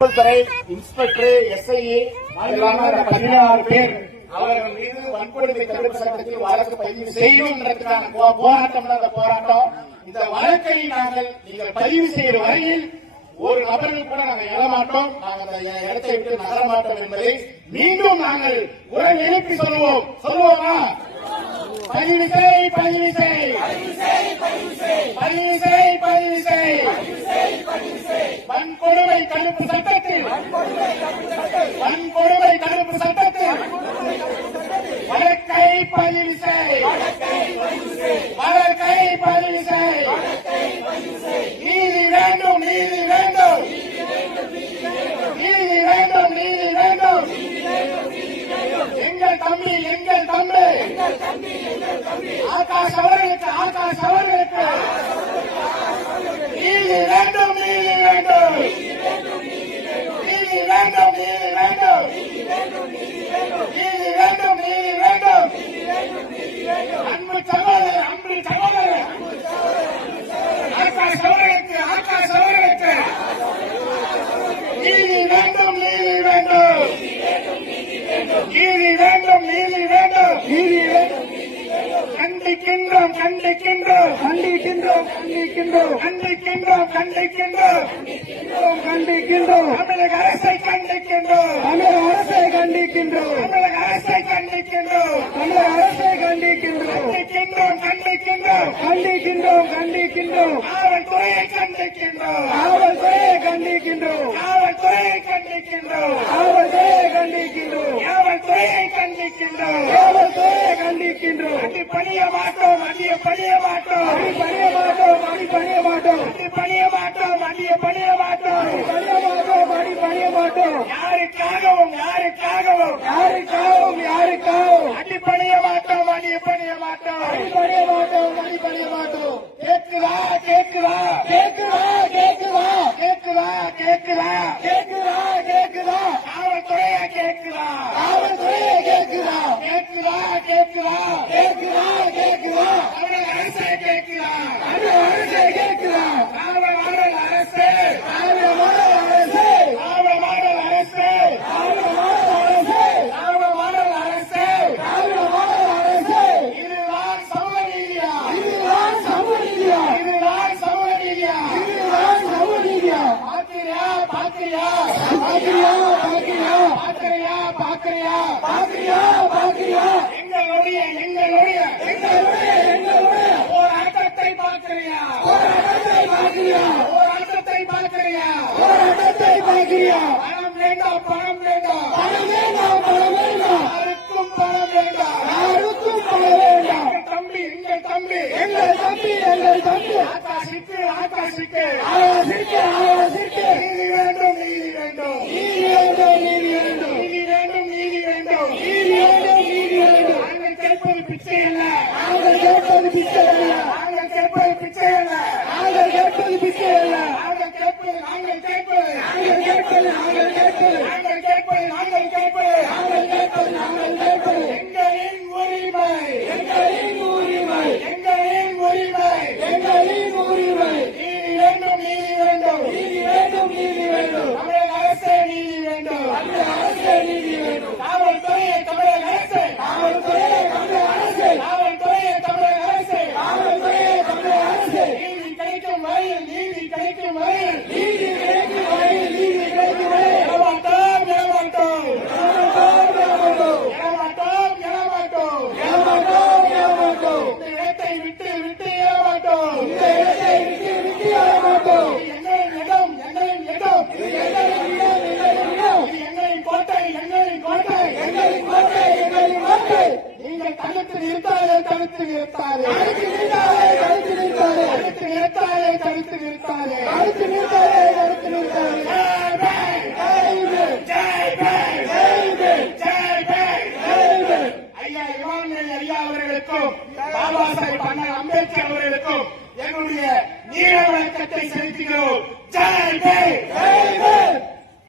காவல்துறை inspector SI 16 பேர் அவர்கள் மீது வன்கொடுமை தடுப்பு சட்டத்தில் வழக்கு பதிவு செய்யணும்ன்றதுக்கான போராட்டம் தான். போராட்டம் இந்த வழக்கை நீங்கள் பதிவு செய்கிற வரையில் ஒரு நபர்கள் கூட நாங்கள் எழமாட்டோம், நாங்கள் அந்த இடத்தை விட்டு நகரமாட்டோம் என்பதை மீண்டும் நாங்கள் குரல் எழுப்பி சொல்லுவோமா? பதிவு செய், பதிவு செய், பதிவு செய், பதிவு செய். வன்கொடுமை தடுப்பு சட்டத்தில் வழக்கை பதிவு செய், வழக்கை பதிவு செய். நீதி வேண்டும், நீதி வேண்டும், நீதி வேண்டும், நீதி வேண்டும். எங்கள் தம்பி, எங்கள் தம்பி ஆகாஷ் அவர்களுக்கு நீதி வேண்டும், நீதி வேண்டும், நீதி வேண்டும், நீதி வேண்டும், நீதி வேண்டும், நீதி வேண்டும். அன்பு சகோதரர் ஆகாஷ் அவர்களுக்கு நீதி வேண்டும், நீதி வேண்டும், நீதி வேண்டும், நீதி வேண்டும், நீதி வேண்டும். கண்டிக்கின்றோம், கண்டிக்கின்றோம், கண்டிக்கின்றோம், கண்டிக்கின்றோம், கண்டிக்கின்றோம், கண்டிக்கின்றோம், கண்டிக்கின்றோம். தமிழக அரசை கண்டிக்கின்றோம், தமிழக அரசை கண்டிக்கின்றோம், தமிழக அரசை கண்டிக்கின்றோம், தமிழக அரசை கண்டிக்கின்றோம், கண்டிக்கின்றோம், கண்டிக்கின்றோம், கண்டிக்கின்றோம், கண்டிக்கின்றோம். காவல்துறையை கண்டிக்கின்றோம், காவல்துறையை கண்டிக்கின்றோம், காவல்துறையை கண்டிக்கின்றோம், காவல்துறையை கண்டிக்கின்றோம், காவல்துறையை கண்டிக்கின்றோம், காவல்துறையை கண்டிக்கின்றோம். அடி பணிய மாட்டோம், அடிய பணிய மாட்டோம், அடி பணிய மாட்டோம், அடி பணிய மாட்டோம், அடி பணிய மாட்டோம், அடிய பணிய மாட்டோம், அடி பணிய மாட்டோம், அடி பணிய மாட்டோம். யாருக்காகவும் யாருக்காகவும் யாருக்காகவும் யாருக்காகவும் அடி பணிய மாட்டோம், அடிய பணிய மாட்டோம், அடி பணிய மாட்டோம், அடி பணிய மாட்டோம். கேக்குதா, கேக்குதா, கேக்குதா, கேக்குதா, கேக்குதா, கேக்குதா, கேக்குதா, கேக்குதா. காவல்துறையா கேக்குதா, காவல்துறையா கேக்குதா, கேக்குதா, கேக்குதா, கேக்குதா, கேக்குதா. தமிழக அரசே கேக்குதா, தமிழக அரசே கேக்குதா. காவல்துறை அரசே, காவல்துறை அரசே, காவல்துறை அரசே, காவல்துறை அரசே, காவல்துறை அரசே. இதுதான் சமூக நீதியா, இதுதான் சமூக நீதியா, இதுதான் சமூக நீதியா, இதுதான் சமூக நீதியா. பாக்கிறியா, பாக்கிறியா, பாக்கிறியா, பாக்கிறியா, பாக்கிறியா, பாக்கிறியா, பாக்கிறியா, பாக்கிறியா. எங்களுடைய எங்களுடைய எங்களுடைய எங்களுடைய போராட்டத்தை பார்க்கிறியா, போராட்டத்தை பார்க்கிறியா, போராட்டத்தை பார்க்கிறியா, போராட்டத்தை பார்க்கிறியா. பணம் வேண்டாம், பணம் வேண்டாம், பணம் வேண்டாம், பணம் வேண்டாம். யாருக்கும் பணம் வேண்டாம், யாருக்கும் பணம் வேண்டாம். எங்கள் தம்பி, எங்கள் தம்பி, எங்கள் தம்பி, எங்கள் தம்பி. ஆகாஷுக்கு, ஆகாஷுக்கு, ஆகாஷுக்கு, ஆகாஷுக்கு. நீதி வேண்டும், நீதி வேண்டும், நீதி வேண்டும், நீதி வேண்டும், நீதி வேண்டும், நீதி வேண்டும், நீதி வேண்டும், நீதி வேண்டும். நாங்கள் கேட்பது பிச்சை அல்ல, நாங்கள் கேட்பது பிச்சை அல்ல, நாங்கள் கேட்பது பிச்சை அல்ல, நாங்கள் கேட்பது பிச்சை அல்ல, நாங்கள் கேட்பது, நாங்கள் கேட்பது, நாங்கள் கேட்பது, நாங்கள் கேட்பது, நாங்கள் கேட்பது, நாங்கள் கேட்பது, நாங்கள் கேட்பது, நாங்கள் கேட்பது. எங்களின் உரிமை, எங்களின் உரிமை, எங்களின் உரிமை, எங்களின் உரிமை. நீதி வேண்டும், நீதி வேண்டும், நீதி வேண்டும், நீதி வேண்டும். தமிழக அரசே நீதி வேண்டும், தமிழக அரசே நீதி வேண்டும். காவல்துறையை தமிழக அரசே, காவல்துறையை தமிழக அரசே, காவல்துறையை தமிழக அரசே, காவல்துறையை தமிழக அரசே. நீதி கிடைக்கும் வரையில், நீதி கிடைக்கும் வரையில், நீதி கிடைக்கும் வரையில், நீதி கிடைக்கும் வரையில். எழமாட்டோம், எழமாட்டோம், எழமாட்டோம், எழமாட்டோம், எழமாட்டோம், எழமாட்டோம், எழமாட்டோம். இந்த இடத்தை விட்டு விட்டு எழமாட்டோம், இந்த இடத்தை விட்டு விட்டு எழமாட்டோம். எங்களின் இடம், எங்களின் இடம், இது எங்களின் இடம், எங்களின் இடம். இது எங்களின் கோட்டை, எங்களின் கோட்டை, எங்களின் கோட்டை, எங்களின் கோட்டை. நீங்கள் தடுத்து நிறுத்தாதே, தடுத்து நிறுத்தாதே, தடுத்து நிறுத்தாதே, தடுத்து நிறுத்தாதே, தடுத்து நிறுத்தாதே, தடுத்து நிறுத்தாதே, தடுத்து நிறுத்தாதே, தடுத்து நிறுத்தாதே.